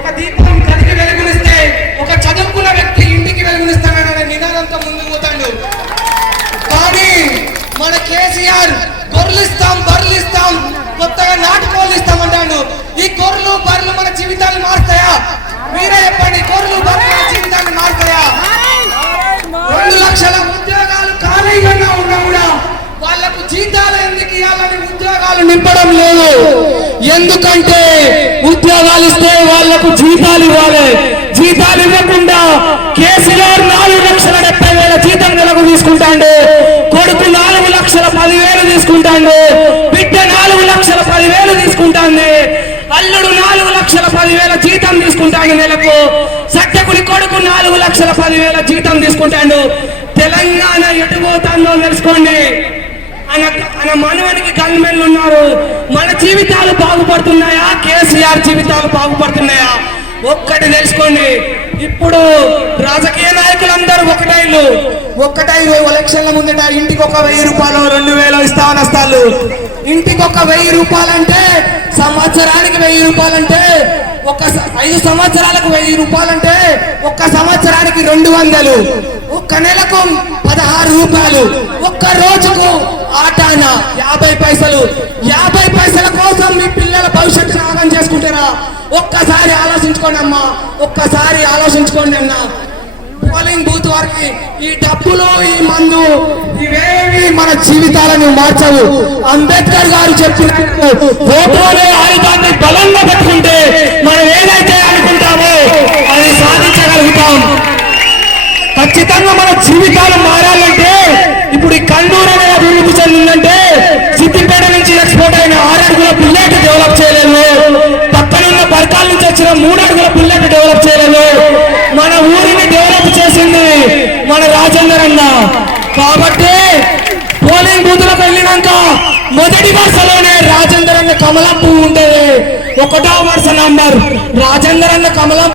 ఒక దీపం గదికి వెలుగునిస్తే ఒక చదువుకున్న వ్యక్తి ఇంటికి వెలుగునిస్తాడనే నినాదంతో ముందు పోతాడు. కానీ మన కేసీఆర్ గొర్రెలిస్తాం బర్రెలిస్తాం కొత్తగా నాటుకోలు ఇస్తాం అంటాడు ఈ గొర్రెలు బర్రెలు మన జీవితాలు మారుతాయా మీరే చెప్పండి గొర్రెలు బర్రెలు మన జీవితాన్ని మారుతాయా? రెండు లక్షల ఉద్యోగాలు ఖాళీగా ఉన్నా కూడా వాళ్ళకు జీతాలు ఎందుకు ఇవ్వాలని ఉద్యోగాలు నింపడం లేదు. ఎందుకంటే ఉద్యోగాలు ఇస్తే వాళ్ళకు జీతాలు ఇవ్వాలి. జీతాలు ఇవ్వకుండా కేసీఆర్ నాలుగు లక్షల డెబ్బై వేల జీతం నెలకు తీసుకుంటాండు. కొడుకు నాలుగు లక్షల పదివేలు తీసుకుంటాండు. బిడ్డ నాలుగు లక్షల పదివేలు తీసుకుంటాంది. అల్లుడు నాలుగు లక్షల పదివేల జీతం తీసుకుంటాడు నెలకు. సట్టకుడి కొడుకు నాలుగు లక్షల పదివేల జీతం తీసుకుంటాడు. తెలంగాణ ఎటు పోతుందో తెలుసుకోండి. అన్న ఆయన మనవనికి గన్మెన్లు ఉన్నారు. మన జీవితాలు బాగుపడుతున్నాయా? కేసీఆర్ జీవితాలు బాగుపడుతున్నాయా? ఒక్కటి తెలుసుకోండి. ఇప్పుడు రాజకీయ నాయకులందరూ ఒకటైలు ఒక్కటై ఎలక్షన్ల ముందట ఇంటికి ఒక వెయ్యి రూపాయలు రెండు వేలు ఇస్తామని వస్తాళ్ళు ఇంటికి ఒక వెయ్యి రూపాయలంటే సంవత్సరానికి వెయ్యి రూపాయలంటే ఒక ఐదు సంవత్సరాలకు వెయ్యి రూపాయలంటే ఒక్క సంవత్సరానికి రెండు వందలు. ఒక్క నెలకు పదహారు రూపాయలు. ఒక్క రోజుకు ఆటాన యాభై పైసలు. యాభై పైసల కోసం మీ పిల్లల భవిష్యత్తు నాగం చేసుకుంటారా? ఒక్కసారి ఆలోచించుకోండి అమ్మా. ఒక్కసారి ఆలోచించుకోండి అన్న. పోలింగ్ బూత్ వారికి ఈ డబ్బులు ఈ మందు ఇవేవి మన జీవితాలను మార్చవు. అంబేద్కర్ గారు చెప్పినట్టు ఆయుధాన్ని ఖచ్చితంగా మన జీవితాలు మారాలంటే ఇప్పుడు ఈ కన్నూరు అనే అభివృద్ధి చెందిందంటే సిద్దిపేట నుంచి ఎక్స్పోర్ట్ అయిన ఆరు అడుగుల బుల్లెట్ డెవలప్ చేయలేదు పక్కనున్న బర్కాల నుంచి వచ్చిన మూడు అడుగుల బుల్లెట్ డెవలప్ చేయలేదు మన ఊరిని డెవలప్ చేసింది మన రాజేందర్ అన్న. కాబట్టి పోలింగ్ బూతులకు వెళ్ళినాక మొదటి వరుసలోనే రాజేందర్ అన్న కమలం పువ్వు ఉంటుంది ఒకటో వరుస నంబర్. రాజేందర్ అన్న కమలం